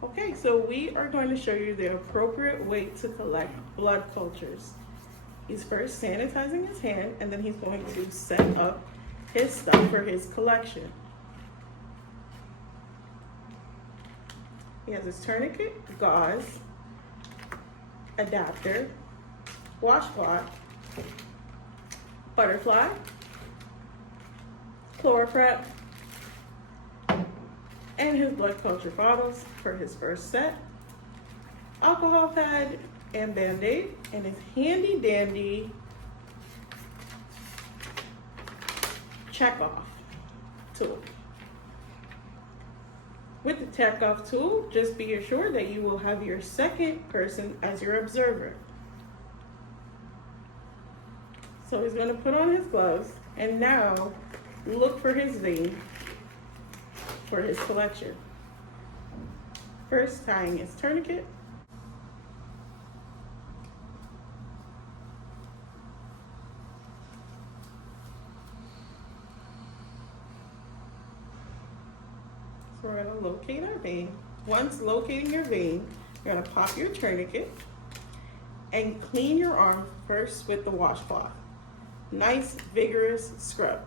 Okay, so we are going to show you the appropriate way to collect blood cultures. He's first sanitizing his hand, and then he's going to set up his stuff for his collection. He has his tourniquet, gauze, adapter, washcloth, butterfly, ChloraPrep, and his blood culture bottles for his first set, alcohol pad and Band-Aid, and his handy dandy check-off tool. With the check-off tool, just be assured that you will have your second person as your observer. So he's going to put on his gloves and now look for his vein for his collection. First, tying his tourniquet. So we're going to locate our vein. Once locating your vein, you're going to pop your tourniquet and clean your arm first with the washcloth. Nice, vigorous scrub.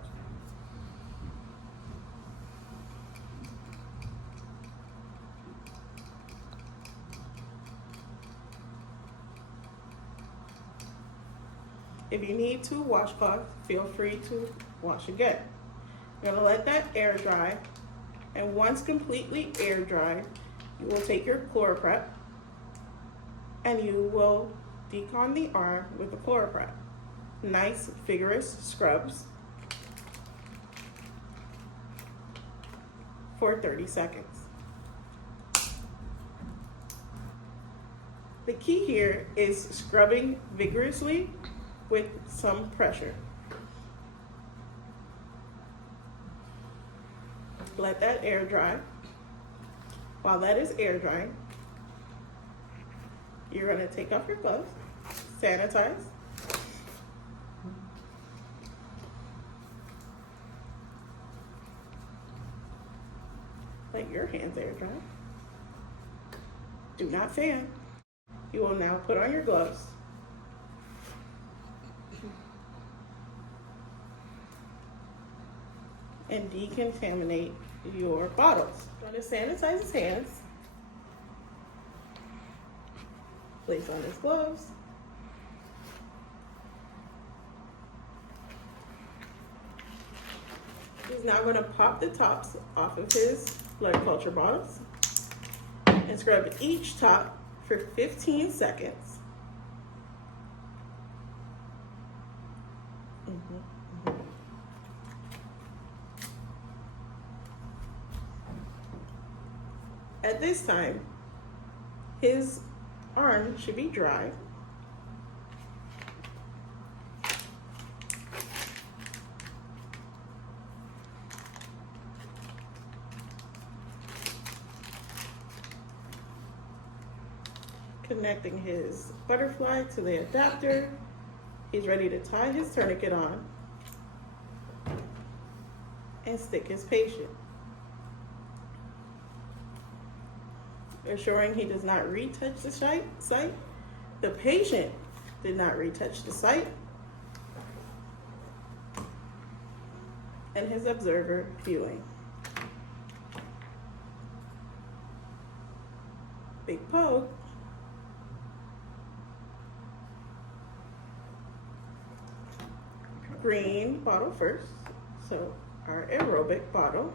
If you need to washcloth, feel free to wash again. You're gonna let that air dry, and once completely air dried, you will take your ChloraPrep and you will decon the arm with the ChloraPrep. Nice, vigorous scrubs for 30 seconds. The key here is scrubbing vigorously with some pressure. Let that air dry. While that is air drying, you're gonna take off your gloves, sanitize, let your hands air dry. Do not fan. You will now put on your gloves. And decontaminate your bottles. Going to sanitize his hands. Place on his gloves. He's now going to pop the tops off of his blood culture bottles and scrub each top for 15 seconds. At this time, his arm should be dry. Connecting his butterfly to the adapter. He's ready to tie his tourniquet on and stick his patient. Assuring he does not retouch the site. The patient did not retouch the site. And his observer viewing. Big poke. Green bottle first. So our aerobic bottle.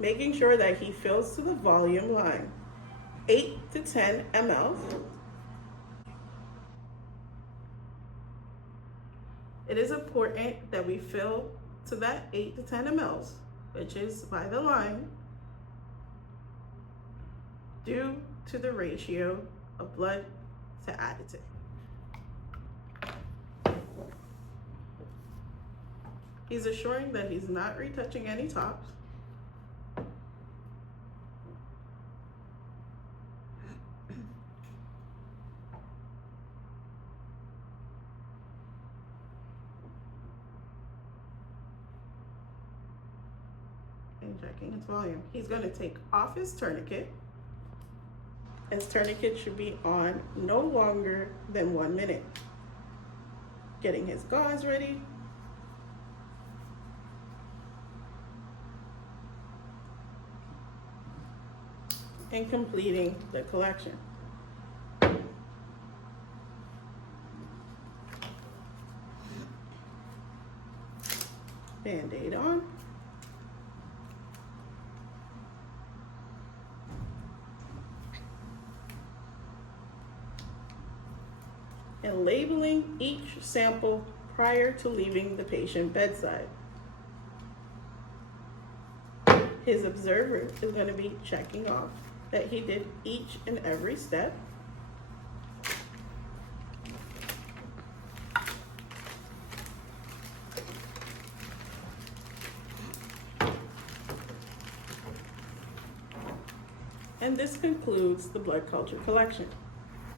Making sure that he fills to the volume line, 8 to 10 ml. It is important that we fill to that 8 to 10 ml, which is by the line, due to the ratio of blood to additive. He's assuring that he's not retouching any tops. checking its volume. He's going to take off his tourniquet. His tourniquet should be on no longer than 1 minute. Getting his gauze ready. And completing the collection. Band-Aid on. And labeling each sample prior to leaving the patient bedside. His observer is going to be checking off that he did each and every step. And this concludes the blood culture collection.